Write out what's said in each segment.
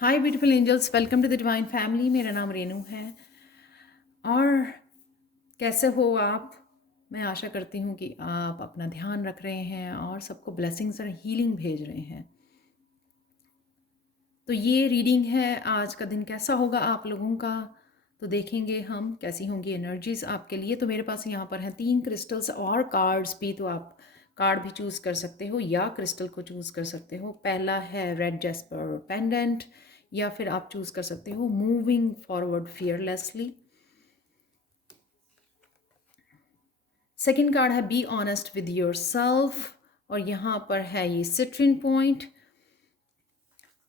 Hi beautiful angels, welcome to the divine family. मेरा नाम रेनू है। और कैसे हो आप? मैं आशा करती हूँ कि आप अपना ध्यान रख रहे हैं और सबको ब्लेसिंग्स और हीलिंग भेज रहे हैं। तो ये रीडिंग है, आज का दिन कैसा होगा आप लोगों का, तो देखेंगे हम कैसी होंगी एनर्जीज आपके लिए। तो मेरे पास यहाँ पर हैं 3 क्रिस्टल्स और कार्ड्स भी, तो आप कार्ड भी चूज़ कर सकते हो या क्रिस्टल को चूज़ कर सकते हो। पहला है रेड जेस्पर पेंडेंट, या फिर आप चूज़ कर सकते हो moving forward fearlessly. Second card है be honest with yourself, और यहाँ पर है ये सिट्रिन पॉइंट।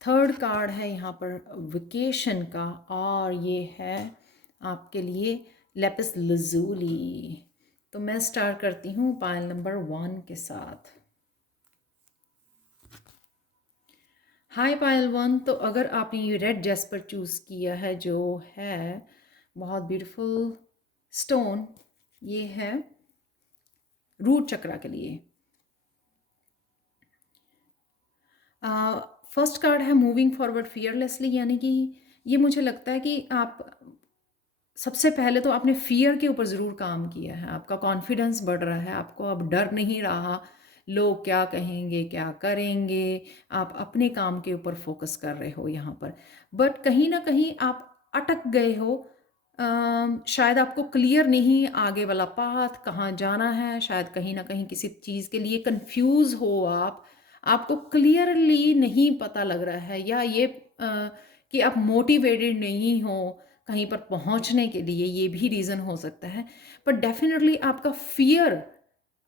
थर्ड कार्ड है यहाँ पर वेकेशन का, और ये है आपके लिए लेपिस लजूली। तो मैं स्टार्ट करती हूँ पायल नंबर 1 के साथ। हाय पायल 1, तो अगर आपने ये रेड जेस्पर चूज़ किया है, जो है बहुत ब्यूटीफुल स्टोन, ये है रूट चक्रा के लिए। फर्स्ट कार्ड है मूविंग फॉरवर्ड फियरलेसली, यानी कि ये मुझे लगता है कि आप सबसे पहले तो आपने फियर के ऊपर ज़रूर काम किया है। आपका कॉन्फिडेंस बढ़ रहा है, आपको अब डर नहीं रहा लोग क्या कहेंगे, क्या करेंगे। आप अपने काम के ऊपर फोकस कर रहे हो यहाँ पर। बट कहीं ना कहीं आप अटक गए हो। शायद आपको क्लियर नहीं आगे वाला पाथ कहाँ जाना है। शायद कहीं ना कहीं किसी चीज़ के लिए कंफ्यूज हो आप, आपको क्लियरली नहीं पता लग रहा है, या ये कि आप मोटिवेटेड नहीं हो कहीं पर पहुंचने के लिए, ये भी रीज़न हो सकता है। पर डेफिनेटली आपका फियर,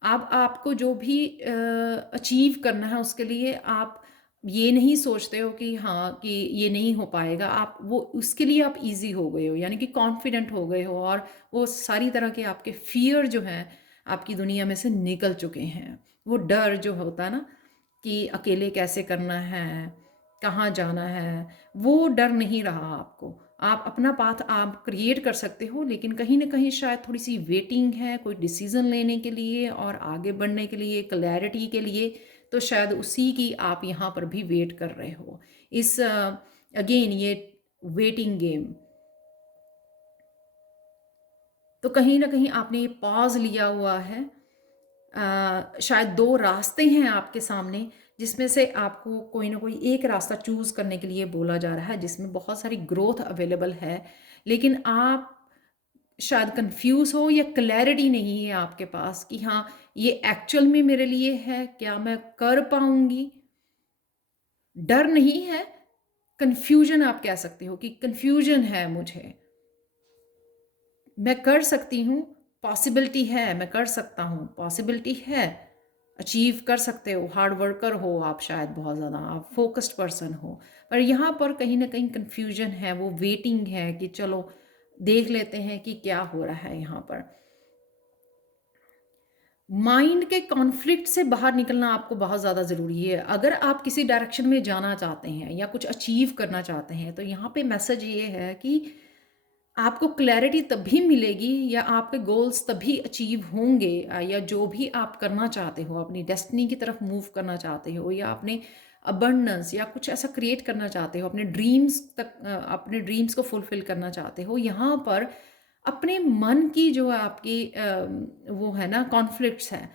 आप आपको जो भी अचीव करना है उसके लिए आप ये नहीं सोचते हो कि हाँ कि ये नहीं हो पाएगा। आप वो उसके लिए आप इजी हो गए हो, यानी कि कॉन्फिडेंट हो गए हो, और वो सारी तरह के आपके फियर जो हैं आपकी दुनिया में से निकल चुके हैं। वो डर जो होता है ना कि अकेले कैसे करना है, कहाँ जाना है, वो डर नहीं रहा आपको। आप अपना पाथ आप क्रिएट कर सकते हो, लेकिन कहीं ना कहीं शायद थोड़ी सी वेटिंग है कोई डिसीजन लेने के लिए और आगे बढ़ने के लिए, क्लैरिटी के लिए। तो शायद उसी की आप यहाँ पर भी वेट कर रहे हो। इस अगेन ये वेटिंग गेम, तो कहीं ना कहीं आपने ये पॉज लिया हुआ है। शायद 2 रास्ते हैं आपके सामने, जिसमें से आपको कोई ना कोई एक रास्ता चूज़ करने के लिए बोला जा रहा है, जिसमें बहुत सारी ग्रोथ अवेलेबल है। लेकिन आप शायद कंफ्यूज हो, या क्लैरिटी नहीं है आपके पास कि हाँ ये एक्चुअल में मेरे लिए है, क्या मैं कर पाऊंगी। डर नहीं है, कंफ्यूजन आप कह सकते हो कि कंफ्यूजन है मुझे। मैं कर सकती हूँ, पॉसिबिलिटी है, मैं कर सकता हूँ, पॉसिबिलिटी है, अचीव कर सकते हो, हार्ड वर्कर हो आप, शायद बहुत ज़्यादा आप फोकस्ड पर्सन हो। पर यहाँ पर कहीं ना कहीं कंफ्यूजन है, वो वेटिंग है कि चलो देख लेते हैं कि क्या हो रहा है यहाँ पर। माइंड के कॉन्फ्लिक्ट से बाहर निकलना आपको बहुत ज़्यादा ज़रूरी है। अगर आप किसी डायरेक्शन में जाना चाहते हैं या कुछ अचीव करना चाहते हैं, तो यहाँ पे मैसेज ये है कि आपको क्लैरिटी तभी मिलेगी, या आपके गोल्स तभी अचीव होंगे, या जो भी आप करना चाहते हो, अपनी डेस्टिनी की तरफ मूव करना चाहते हो, या अपने अबंडेंस या कुछ ऐसा क्रिएट करना चाहते हो, अपने ड्रीम्स तक, अपने ड्रीम्स को फुलफिल करना चाहते हो। यहाँ पर अपने मन की जो आपकी वो है ना कॉन्फ्लिक्ट्स हैं,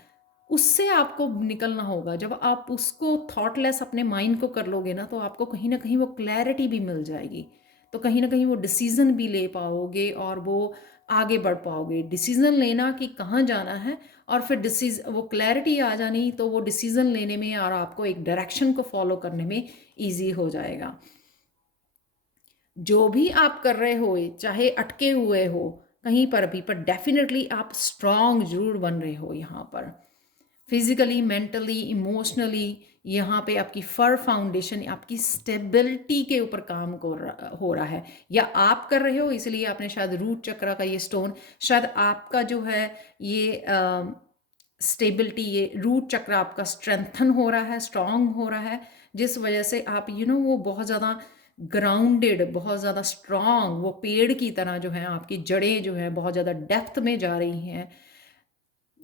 उससे आपको निकलना होगा। जब आप उसको थॉटलेस अपने माइंड को कर लोगे ना, तो आपको कहीं ना कहीं वो क्लैरिटी भी मिल जाएगी। तो कहीं ना कहीं वो डिसीजन भी ले पाओगे, और वो आगे बढ़ पाओगे। डिसीजन लेना कि कहाँ जाना है, और फिर वो क्लैरिटी आ जानी, तो वो डिसीजन लेने में और आपको एक डायरेक्शन को फॉलो करने में ईजी हो जाएगा। जो भी आप कर रहे हो, चाहे अटके हुए हो कहीं पर भी, पर डेफिनेटली आप स्ट्रांग जरूर बन रहे हो यहाँ पर। फिजिकली, मेंटली, इमोशनली, यहाँ पे आपकी फर फाउंडेशन, आपकी स्टेबिलिटी के ऊपर काम हो रहा है, या आप कर रहे हो, इसलिए आपने शायद रूट चक्र का ये स्टोन, शायद आपका जो है ये स्टेबिलिटी, ये रूट चक्र आपका स्ट्रेंथन हो रहा है, स्ट्रांग हो रहा है, जिस वजह से आप वो बहुत ज़्यादा ग्राउंडेड, बहुत ज़्यादा स्ट्रांग, वो पेड़ की तरह जो है आपकी जड़ें जो है बहुत ज़्यादा डेप्थ में जा रही हैं।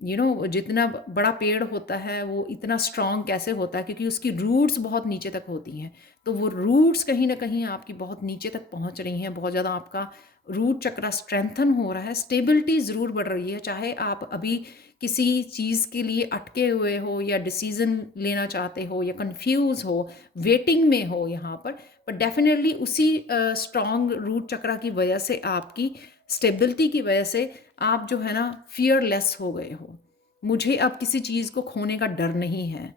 जितना बड़ा पेड़ होता है वो इतना स्ट्रांग कैसे होता है, क्योंकि उसकी रूट्स बहुत नीचे तक होती हैं। तो वो रूट्स कहीं ना कहीं आपकी बहुत नीचे तक पहुंच रही हैं, बहुत ज़्यादा आपका रूट चक्रा स्ट्रेंथन हो रहा है, स्टेबिलिटी ज़रूर बढ़ रही है। चाहे आप अभी किसी चीज़ के लिए अटके हुए हो या डिसीज़न लेना चाहते हो या कंफ्यूज हो, वेटिंग में हो यहाँ पर डेफिनेटली उसी स्ट्रांग रूट चक्रा की वजह से, आपकी स्टेबिलिटी की वजह से आप जो है ना फियरलेस हो गए हो। मुझे अब किसी चीज़ को खोने का डर नहीं है,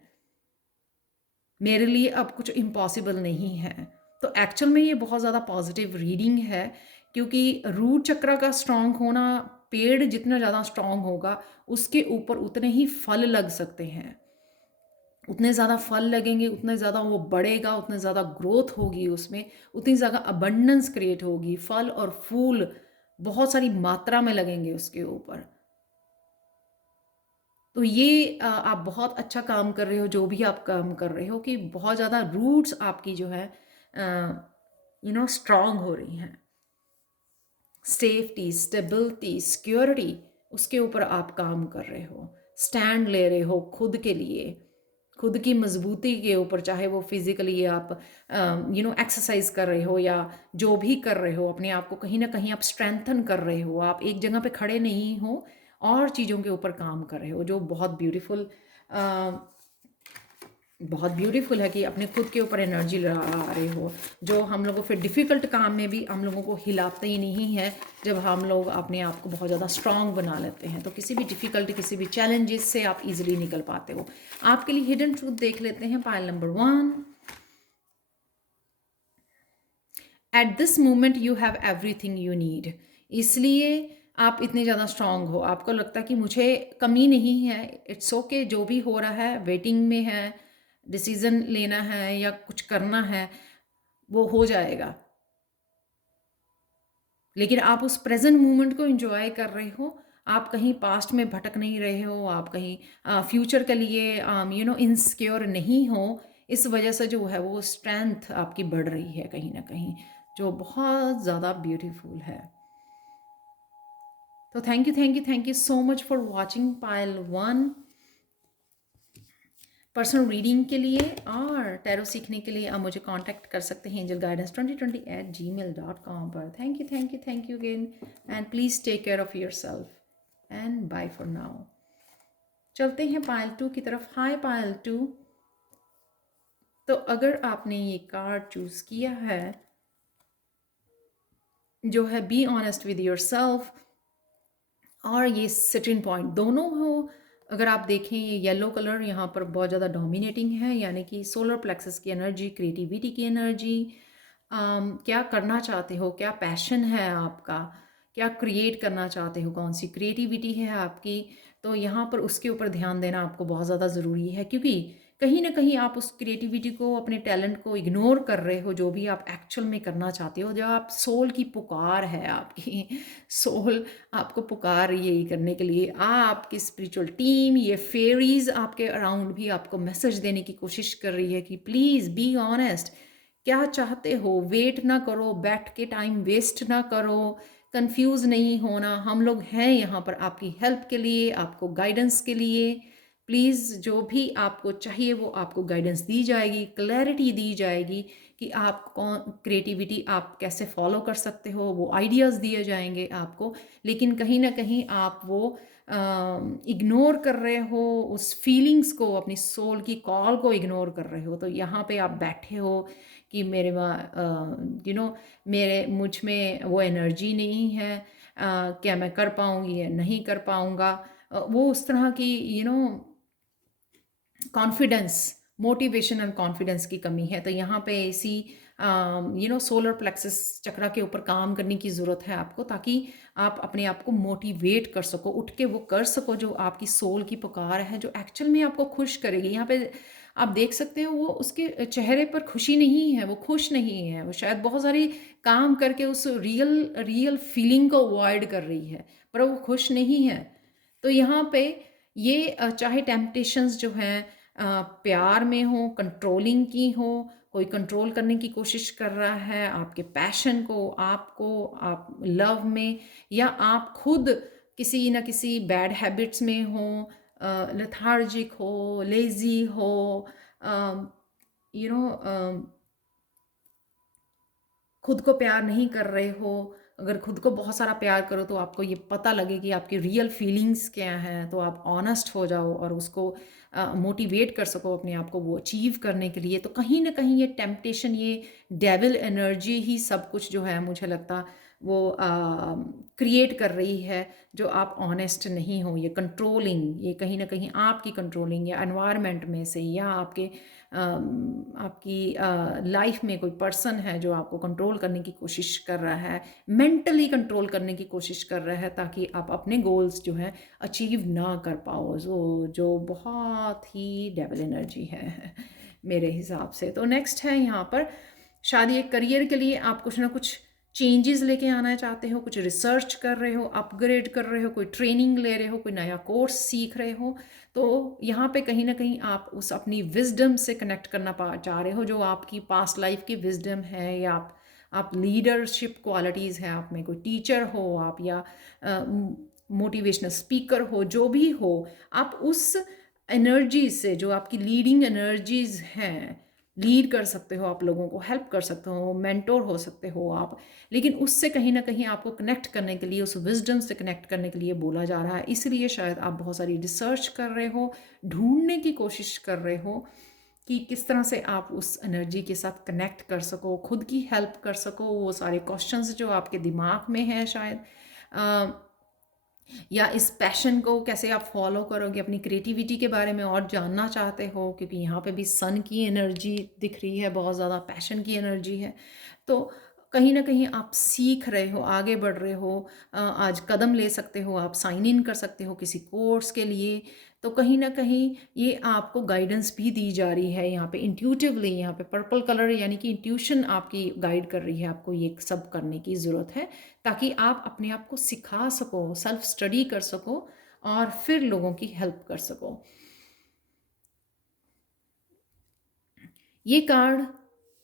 मेरे लिए अब कुछ इम्पॉसिबल नहीं है। तो एक्चुअल में ये बहुत ज़्यादा पॉजिटिव रीडिंग है, क्योंकि रूट चक्र का स्ट्रांग होना, पेड़ जितना ज़्यादा स्ट्रांग होगा उसके ऊपर उतने ही फल लग सकते हैं, उतने ज़्यादा फल लगेंगे, उतने ज़्यादा वो बढ़ेगा, उतने ज़्यादा ग्रोथ होगी उसमें, उतनी ज़्यादा अबंडेंस क्रिएट होगी, फल और फूल बहुत सारी मात्रा में लगेंगे उसके ऊपर। तो ये आप बहुत अच्छा काम कर रहे हो, जो भी आप काम कर रहे हो, कि बहुत ज़्यादा रूट्स आपकी जो है स्ट्रांग हो रही हैं। सेफ्टी, स्टेबिलिटी, सिक्योरिटी, उसके ऊपर आप काम कर रहे हो, स्टैंड ले रहे हो खुद के लिए, खुद की मजबूती के ऊपर, चाहे वो फिजिकली आप एक्सरसाइज कर रहे हो या जो भी कर रहे हो, अपने आप को कहीं ना कहीं आप स्ट्रेंथन कर रहे हो, आप एक जगह पे खड़े नहीं हो और चीज़ों के ऊपर काम कर रहे हो, जो बहुत ब्यूटीफुल, बहुत ब्यूटीफुल है कि अपने खुद के ऊपर एनर्जी लगा रहे हो, जो हम लोगों फिर डिफ़िकल्ट काम में भी हम लोगों को हिलाते ही नहीं है, जब हम लोग अपने आप को बहुत ज़्यादा स्ट्रांग बना लेते हैं। तो किसी भी डिफ़िकल्ट, किसी भी चैलेंजेस से आप इजीली निकल पाते हो। आपके लिए हिडन ट्रूथ देख लेते हैं, pile number 1। At this moment you have everything you need. इसलिए आप इतने ज़्यादा स्ट्रांग हो, आपको लगता है कि मुझे कमी नहीं है, इट्स ओके, जो भी हो रहा है वेटिंग में है, डिसीज़न लेना है या कुछ करना है वो हो जाएगा। लेकिन आप उस प्रेजेंट मोमेंट को एंजॉय कर रहे हो, आप कहीं पास्ट में भटक नहीं रहे हो, आप कहीं फ्यूचर के लिए इनसिक्योर नहीं हो। इस वजह से जो है वो स्ट्रेंथ आपकी बढ़ रही है कहीं ना कहीं, जो बहुत ज़्यादा ब्यूटीफुल है। तो thank you so much for watching pile 1। Personal reading के लिए और टैरो सीखने के लिए आप मुझे कांटेक्ट कर सकते हैं angelguidance2020@gmail.com पर। Thank you again, and please take care of yourself and bye for now. चलते हैं पायल 2 की तरफ। हाय पायल 2। तो अगर आपने ये कार्ड चूज़ किया है जो है be honest with yourself, और ये सिटिंग पॉइंट दोनों हो, अगर आप देखें ये येलो कलर यहाँ पर बहुत ज़्यादा डोमिनेटिंग है, यानी कि सोलर प्लेक्सस की एनर्जी, क्रिएटिविटी की एनर्जी, क्या करना चाहते हो, क्या पैशन है आपका, क्या क्रिएट करना चाहते हो, कौन सी क्रिएटिविटी है आपकी, तो यहाँ पर उसके ऊपर ध्यान देना आपको बहुत ज़्यादा ज़रूरी है, क्योंकि कहीं ना कहीं आप उस क्रिएटिविटी को, अपने टैलेंट को इग्नोर कर रहे हो, जो भी आप एक्चुअल में करना चाहते हो, जो आप सोल की पुकार है आपकी सोल आपको पुकार रही है ये करने के लिए। आपकी स्पिरिचुअल टीम, ये फेरीज आपके अराउंड भी आपको मैसेज देने की कोशिश कर रही है कि प्लीज़ बी ऑनेस्ट, क्या चाहते हो, वेट ना करो, बैठ के टाइम वेस्ट ना करो, कंफ्यूज नहीं होना, हम लोग हैं यहाँ पर आपकी हेल्प के लिए, आपको गाइडेंस के लिए। प्लीज़ जो भी आपको चाहिए वो आपको गाइडेंस दी जाएगी, क्लैरिटी दी जाएगी कि आप कौन क्रिएटिविटी आप कैसे फॉलो कर सकते हो, वो आइडियाज़ दिए जाएंगे आपको। लेकिन कहीं ना कहीं आप वो इग्नोर कर रहे हो, उस फीलिंग्स को, अपनी सोल की कॉल को इग्नोर कर रहे हो। तो यहाँ पे आप बैठे हो कि मेरे मेरे मुझ में वो एनर्जी नहीं है, क्या मैं कर पाऊँगी या नहीं कर पाऊँगा, वो उस तरह की कॉन्फिडेंस, मोटिवेशन एंड कॉन्फिडेंस की कमी है। तो यहाँ पे इसी सोलर प्लेक्सस चक्रा के ऊपर काम करने की ज़रूरत है आपको, ताकि आप अपने आप को मोटिवेट कर सको, उठ के वो कर सको जो आपकी सोल की पुकार है, जो एक्चुअल में आपको खुश करेगी। यहाँ पे आप देख सकते हो वो उसके चेहरे पर खुशी नहीं है, वो खुश नहीं है, वो शायद बहुत सारी काम करके उस रियल फीलिंग को अवॉइड कर रही है, पर वो खुश नहीं है। तो यहाँ पे ये चाहे टेम्पटेशंस जो हैं प्यार में हो, कंट्रोलिंग की हो, कोई कंट्रोल करने की कोशिश कर रहा है आपके पैशन को, आपको, आप लव में, या आप खुद किसी न किसी बैड हैबिट्स में हो, लेथार्जिक हो, लेज़ी हो, यू नो खुद को प्यार नहीं कर रहे हो। अगर खुद को बहुत सारा प्यार करो तो आपको ये पता लगे कि आपकी रियल फीलिंग्स क्या हैं, तो आप ऑनेस्ट हो जाओ और उसको मोटिवेट कर सको अपने आप को वो अचीव करने के लिए। तो कहीं न कहीं ये टेम्पटेशन, ये डेविल एनर्जी ही सब कुछ जो है मुझे लगता वो क्रिएट कर रही है, जो आप ऑनेस्ट नहीं हो। ये कंट्रोलिंग, ये कहीं न कहीं आपकी कंट्रोलिंग या एनवायरनमेंट में से या आपकी लाइफ में कोई पर्सन है जो आपको कंट्रोल करने की कोशिश कर रहा है, मेंटली कंट्रोल करने की कोशिश कर रहा है, ताकि आप अपने गोल्स जो है अचीव ना कर पाओ, जो बहुत ही डेविल एनर्जी है मेरे हिसाब से। तो नेक्स्ट है यहाँ पर, शायद ये करियर के लिए आप कुछ ना कुछ चेंजेस लेके आना चाहते हो, कुछ रिसर्च कर रहे हो, अपग्रेड कर रहे हो, कोई ट्रेनिंग ले रहे हो, कोई नया कोर्स सीख रहे हो। तो यहाँ पे कहीं ना कहीं आप उस अपनी विजडम से कनेक्ट करना चाह रहे हो, जो आपकी पास्ट लाइफ की विजडम है, या आप लीडरशिप क्वालिटीज़ है आप में, कोई टीचर हो आप, या मोटिवेशनल स्पीकर हो, जो भी हो, आप उस एनर्जी से, जो आपकी लीडिंग एनर्जीज हैं, लीड कर सकते हो, आप लोगों को हेल्प कर सकते हो, मेंटोर हो सकते हो आप। लेकिन उससे कहीं ना कहीं आपको कनेक्ट करने के लिए, उस विजडम से कनेक्ट करने के लिए बोला जा रहा है। इसलिए शायद आप बहुत सारी रिसर्च कर रहे हो, ढूंढने की कोशिश कर रहे हो कि किस तरह से आप उस एनर्जी के साथ कनेक्ट कर सको, खुद की हेल्प कर सको। वो सारे क्वेश्चंस जो आपके दिमाग में हैं शायद, या इस पैशन को कैसे आप फॉलो करोगे, अपनी क्रिएटिविटी के बारे में और जानना चाहते हो, क्योंकि यहाँ पे भी सन की एनर्जी दिख रही है, बहुत ज़्यादा पैशन की एनर्जी है। तो कहीं ना कहीं आप सीख रहे हो, आगे बढ़ रहे हो, आज कदम ले सकते हो, आप साइन इन कर सकते हो किसी कोर्स के लिए। तो कहीं ना कहीं ये आपको गाइडेंस भी दी जा रही है यहाँ पे इंट्यूटिवली। यहाँ पे पर्पल कलर यानी कि इंट्यूशन आपकी गाइड कर रही है, आपको ये सब करने की ज़रूरत है, ताकि आप अपने आप को सिखा सको, सेल्फ स्टडी कर सको और फिर लोगों की हेल्प कर सको। ये कार्ड,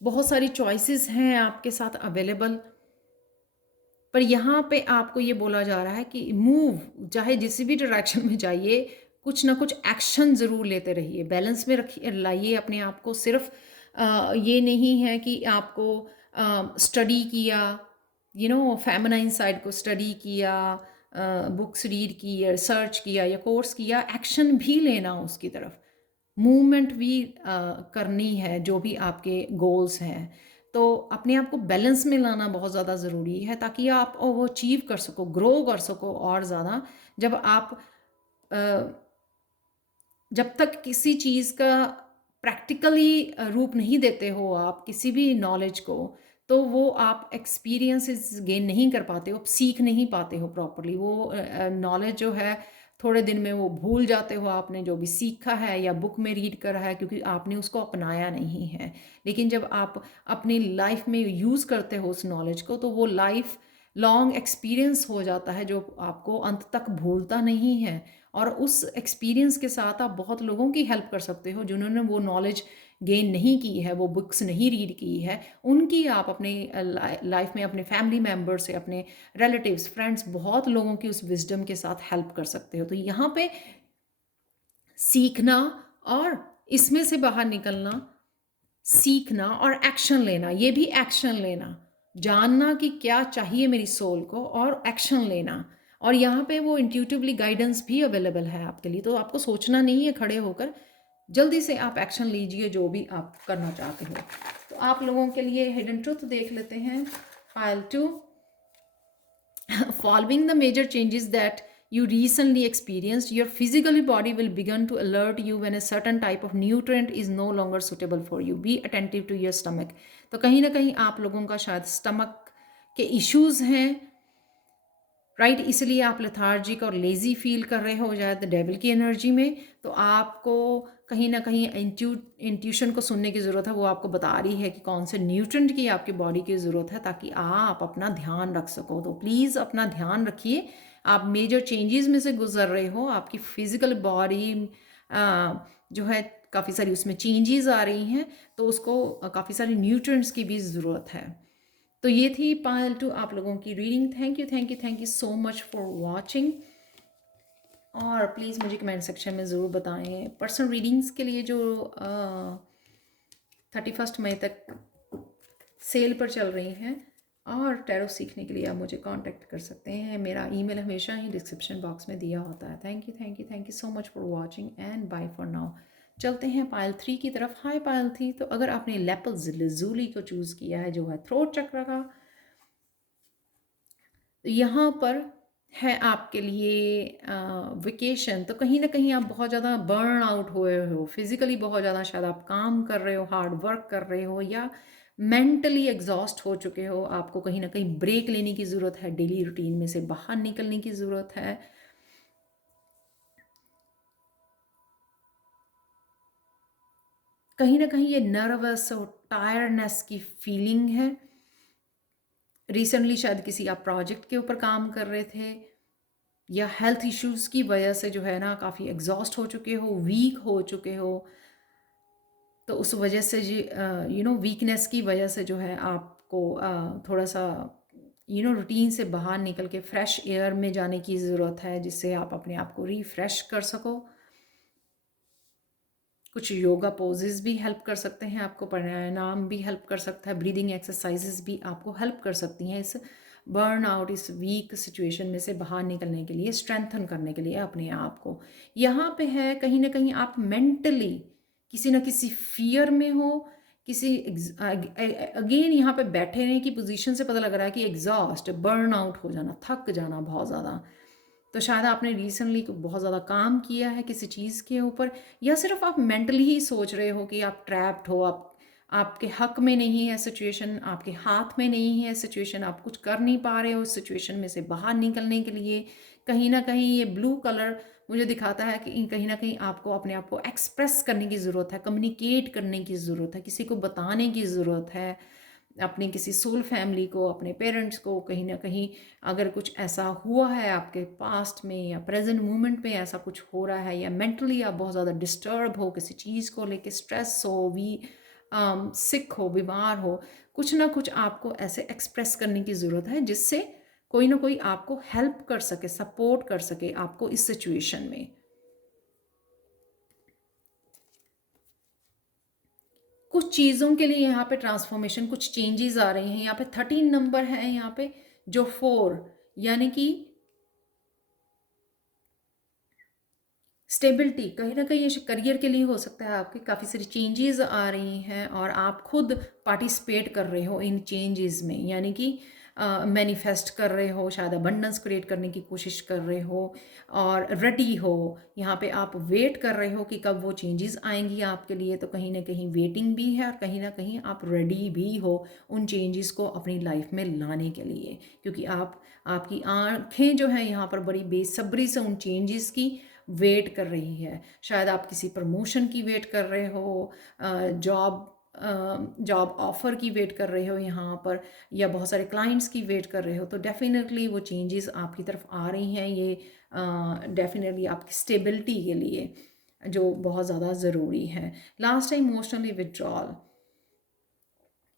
बहुत सारी चॉइसेस हैं आपके साथ अवेलेबल, पर यहाँ पे आपको ये बोला जा रहा है कि मूव, चाहे जिस भी डायरेक्शन में जाइए, कुछ ना कुछ एक्शन ज़रूर लेते रहिए, बैलेंस में रखिए, लाइए अपने आप को। सिर्फ ये नहीं है कि आपको स्टडी किया, फेमिनाइन साइड को स्टडी किया, बुक्स रीड की, रिसर्च किया या कोर्स किया, एक्शन भी लेना उसकी तरफ, मूवमेंट भी करनी है, जो भी आपके गोल्स हैं। तो अपने आप को बैलेंस में लाना बहुत ज़्यादा ज़रूरी है, ताकि आप वो अचीव कर सको, ग्रो कर सको और ज़्यादा। जब आप जब तक किसी चीज़ का प्रैक्टिकली रूप नहीं देते हो आप किसी भी नॉलेज को, तो वो आप एक्सपीरियंसेस गेन नहीं कर पाते हो, आप सीख नहीं पाते हो प्रॉपरली। वो नॉलेज जो है थोड़े दिन में वो भूल जाते हो, आपने जो भी सीखा है या बुक में रीड करा है, क्योंकि आपने उसको अपनाया नहीं है। लेकिन जब आप अपनी लाइफ में यूज़ करते हो उस नॉलेज को, तो वो लाइफ लॉन्ग एक्सपीरियंस हो जाता है, जो आपको अंत तक भूलता नहीं है। और उस एक्सपीरियंस के साथ आप बहुत लोगों की हेल्प कर सकते हो, जिन्होंने वो नॉलेज गेन नहीं की है, वो बुक्स नहीं रीड की है, उनकी आप अपने लाइफ में, अपने फैमिली मेम्बर से, अपने रिलेटिव्स, फ्रेंड्स, बहुत लोगों की उस विजडम के साथ हेल्प कर सकते हो। तो यहाँ पे सीखना और इसमें से बाहर निकलना, सीखना और एक्शन लेना, ये भी एक्शन लेना, जानना कि क्या चाहिए मेरी सोल को और एक्शन लेना। और यहाँ पे वो इंट्यूटिवली गाइडेंस भी अवेलेबल है आपके लिए, तो आपको सोचना नहीं है खड़े होकर, जल्दी से आप एक्शन लीजिए जो भी आप करना चाहते हो। तो आप लोगों के लिए हिडन ट्रुथ देख लेते हैं। Pile 2, following the major changes that you recently experienced, your physical body will begin to alert you when a certain type of nutrient is no longer suitable for you. Be attentive to your stomach. तो कहीं ना कहीं आप लोगों का शायद stomach के issues हैं, राइट, इसलिए आप लेथार्जिक और लेज़ी फील कर रहे हो शायद डेविल की एनर्जी में। तो आपको कहीं ना कहीं इंट्यूशन को सुनने की ज़रूरत है, वो आपको बता रही है कि कौन से न्यूट्रिएंट की आपकी बॉडी की ज़रूरत है, ताकि आप अपना ध्यान रख सको। तो प्लीज़ अपना ध्यान रखिए। आप मेजर चेंजेस में से गुजर रहे हो, आपकी फिज़िकल बॉडी जो है काफ़ी सारी उसमें चेंजेस आ रही हैं, तो उसको काफ़ी सारी न्यूट्रिएंट्स की भी ज़रूरत है। तो ये थी पायल 2 आप लोगों की reading. Thank you so much for watching. और प्लीज़ मुझे कमेंट सेक्शन में ज़रूर बताएं। पर्सनल रीडिंग्स के लिए जो 31 मई तक सेल पर चल रही हैं और टैरो सीखने के लिए आप मुझे कांटेक्ट कर सकते हैं। मेरा ईमेल हमेशा ही डिस्क्रिप्शन बॉक्स में दिया होता है। Thank you, thank you, thank you so much for watching and bye for now. चलते हैं पायल 3 की तरफ। हाय पायल 3, तो अगर आपने लेपल लजूली को चूज़ किया है जो है थ्रोट चक्र का, तो यहाँ पर है आपके लिए वेकेशन। तो कहीं ना कहीं आप बहुत ज़्यादा बर्न आउट हुए हो, फिज़िकली बहुत ज़्यादा शायद आप काम कर रहे हो, हार्ड वर्क कर रहे हो, या मेंटली एग्जॉस्ट हो चुके हो। आपको कहीं ना कहीं ब्रेक लेने की ज़रूरत है, डेली रूटीन में से बाहर निकलने की ज़रूरत है। कहीं ना कहीं ये नर्वस और टायर्डनेस की फीलिंग है। रिसेंटली शायद किसी आप प्रोजेक्ट के ऊपर काम कर रहे थे, या हेल्थ इश्यूज़ की वजह से जो है ना काफ़ी एग्जॉस्ट हो चुके हो, वीक हो चुके हो। तो उस वजह से जी वीकनेस की वजह से जो है आपको थोड़ा सा रूटीन से बाहर निकल के फ्रेश एयर में जाने की ज़रूरत है, जिससे आप अपने आप को रिफ़्रेश कर सको। कुछ योगा पोजेस भी हेल्प कर सकते हैं आपको, प्राणायाम भी हेल्प कर सकता है, ब्रीदिंग एक्सरसाइजेस भी आपको हेल्प कर सकती हैं इस बर्न आउट, इस वीक सिचुएशन में से बाहर निकलने के लिए, स्ट्रेंथन करने के लिए अपने आप को। यहाँ पे है कहीं ना कहीं आप मेंटली किसी ना किसी फियर में हो, किसी अगेन यहाँ पे बैठे रहने की पोजीशन से पता लग रहा है कि एग्जॉस्ट, बर्न आउट हो जाना, थक जाना बहुत ज़्यादा। तो शायद आपने रिसेंटली बहुत ज़्यादा काम किया है किसी चीज़ के ऊपर, या सिर्फ आप मेंटली ही सोच रहे हो कि आप ट्रैप्ड हो, आप आपके हक में नहीं है सिचुएशन, आपके हाथ में नहीं है सिचुएशन, आप कुछ कर नहीं पा रहे हो इस सिचुएशन में से बाहर निकलने के लिए। कहीं ना कहीं ये ब्लू कलर मुझे दिखाता है कि कहीं ना कहीं आपको अपने आप को एक्सप्रेस करने की ज़रूरत है, कम्युनिकेट करने की ज़रूरत है, किसी को बताने की ज़रूरत है, अपनी किसी सोल फैमिली को, अपने पेरेंट्स को। कहीं ना कहीं अगर कुछ ऐसा हुआ है आपके पास्ट में या प्रेजेंट मोमेंट में ऐसा कुछ हो रहा है, या मेंटली आप बहुत ज़्यादा डिस्टर्ब हो किसी चीज़ को लेके, स्ट्रेस हो, सिक हो, बीमार हो, कुछ ना कुछ आपको ऐसे एक्सप्रेस करने की ज़रूरत है जिससे कोई ना कोई आपको हेल्प कर सके, सपोर्ट कर सके आपको इस सिचुएशन में। कुछ चीज़ों के लिए यहाँ पे ट्रांसफॉर्मेशन, कुछ चेंजेस आ रहे हैं। यहाँ पे 13 नंबर है, यहाँ पे जो 4 यानी कि स्टेबिलिटी, कहीं ना कहीं ये करियर के लिए हो सकता है। आपके काफ़ी सारी चेंजेस आ रही हैं और आप खुद पार्टिसिपेट कर रहे हो इन चेंजेस में, यानी कि मैनिफेस्ट कर रहे हो, शायद अबंडेंस क्रिएट करने की कोशिश कर रहे हो और रेडी हो। यहाँ पे आप वेट कर रहे हो कि कब वो चेंजेस आएंगी आपके लिए। तो कहीं ना कहीं वेटिंग भी है और कहीं ना कहीं आप रेडी भी हो उन चेंजेस को अपनी लाइफ में लाने के लिए, क्योंकि आपकी आंखें जो है यहाँ पर बड़ी बेसब्री से उन चेंजेस की वेट कर रही है। शायद आप किसी प्रमोशन की वेट कर रहे हो, जॉब जॉब ऑफर की वेट कर रहे हो यहाँ पर, या बहुत सारे क्लाइंट्स की वेट कर रहे हो। तो डेफिनेटली वो चेंजेस आपकी तरफ आ रही हैं। ये डेफिनेटली आपकी स्टेबिलिटी के लिए जो बहुत ज़्यादा ज़रूरी है। लास्ट टाइम इमोशनली विड्रॉल,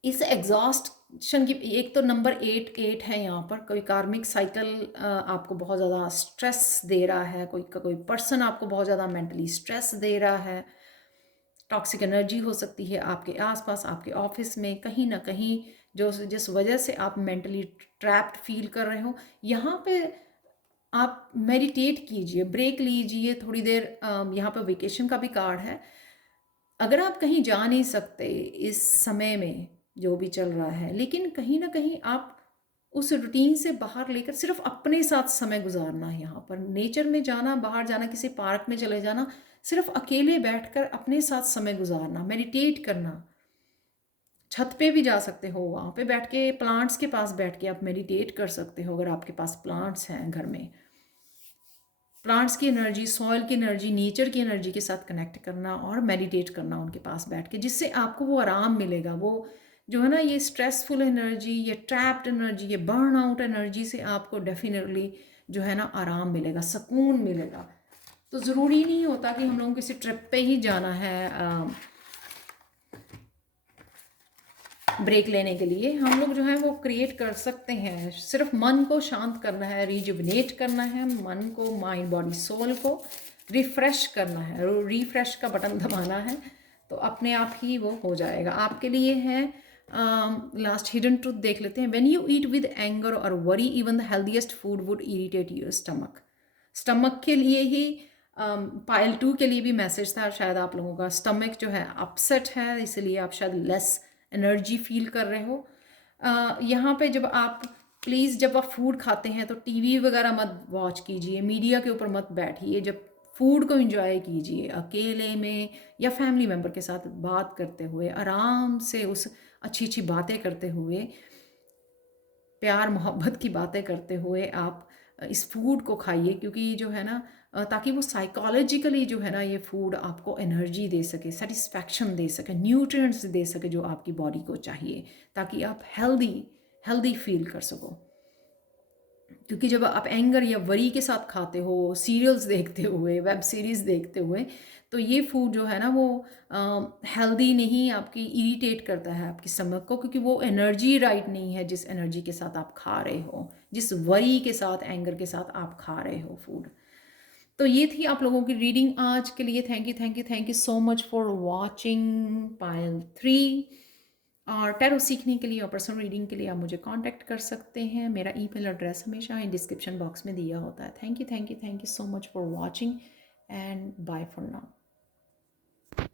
इस एग्जॉस्शन की एक तो नंबर 8 है यहाँ पर। कोई कार्मिक साइकिल आपको बहुत ज़्यादा स्ट्रेस दे रहा है, कोई पर्सन आपको बहुत ज़्यादा मेंटली स्ट्रेस दे रहा है। टॉक्सिक एनर्जी हो सकती है आपके आसपास, आपके ऑफिस में, कहीं ना कहीं जो जिस वजह से आप मेंटली ट्रैप्ड फील कर रहे हो। यहाँ पे आप मेडिटेट कीजिए, ब्रेक लीजिए थोड़ी देर। यहाँ पे वेकेशन का भी कार्ड है। अगर आप कहीं जा नहीं सकते इस समय में जो भी चल रहा है, लेकिन कहीं ना कहीं आप उस रूटीन से बाहर लेकर सिर्फ अपने साथ समय गुजारना है। यहाँ पर नेचर में जाना, बाहर जाना, किसी पार्क में चले जाना, सिर्फ अकेले बैठकर अपने साथ समय गुजारना, मेडिटेट करना। छत पे भी जा सकते हो, वहाँ पे बैठ के प्लांट्स के पास बैठ के आप मेडिटेट कर सकते हो अगर आपके पास प्लांट्स हैं घर में। प्लांट्स की एनर्जी, सॉइल की एनर्जी, नेचर की एनर्जी के साथ कनेक्ट करना और मेडिटेट करना उनके पास बैठ के, जिससे आपको वो आराम मिलेगा। वो जो है ना, ये स्ट्रेसफुल एनर्जी, ये ट्रैप्ड एनर्जी, ये बर्न आउट एनर्जी से आपको डेफिनेटली जो है ना आराम मिलेगा, सुकून मिलेगा। तो ज़रूरी नहीं होता कि हम लोगों को किसी ट्रिप पे ही जाना है। ब्रेक लेने के लिए हम लोग जो है वो क्रिएट कर सकते हैं। सिर्फ मन को शांत करना है, रिजुविनेट करना है मन को, माइंड बॉडी सोल को रिफ़्रेश करना है, रिफ़्रेश का बटन दबाना है, तो अपने आप ही वो हो जाएगा। आपके लिए है लास्ट हिडन ट्रूथ देख लेते हैं। When you eat with anger और worry even the healthiest food would irritate your stomach. Stomach के लिए ही पाइल 2 के लिए भी मैसेज था शायद आप लोगों का। स्टमक जो है अपसेट है, इसलिए आप शायद लेस एनर्जी फील कर रहे हो। यहाँ पे जब आप प्लीज़ जब आप फूड खाते हैं तो टीवी वगैरह मत वॉच कीजिए, मीडिया के ऊपर मत बैठिए। जब फूड को एंजॉय कीजिए अकेले में या फैमिली मेम्बर के साथ बात करते हुए, आराम से उस अच्छी अच्छी बातें करते हुए, प्यार मोहब्बत की बातें करते हुए आप इस फूड को खाइए। क्योंकि जो है ना ताकि वो साइकोलॉजिकली जो है ना ये फूड आपको एनर्जी दे सके, सेटिस्फैक्शन दे सके, न्यूट्रिएंट्स दे सके जो आपकी बॉडी को चाहिए, ताकि आप हेल्दी हेल्दी फील कर सको। क्योंकि जब आप एंगर या वरी के साथ खाते हो, सीरियल्स देखते हुए, वेब सीरीज़ देखते हुए, तो ये फूड जो है ना वो हेल्दी नहीं, आपकी इरिटेट करता है आपकी स्टमक को, क्योंकि वो एनर्जी राइट नहीं है जिस एनर्जी के साथ आप खा रहे हो, जिस वरी के साथ, एंगर के साथ आप खा रहे हो फूड। तो ये थी आप लोगों की रीडिंग आज के लिए। Thank you thank you thank you so much for watching Payal 3। और टैरो सीखने के लिए और पर्सनल रीडिंग के लिए आप मुझे कांटेक्ट कर सकते हैं। मेरा ईमेल एड्रेस हमेशा डिस्क्रिप्शन बॉक्स में दिया होता है। Thank you so much for watching and bye for now.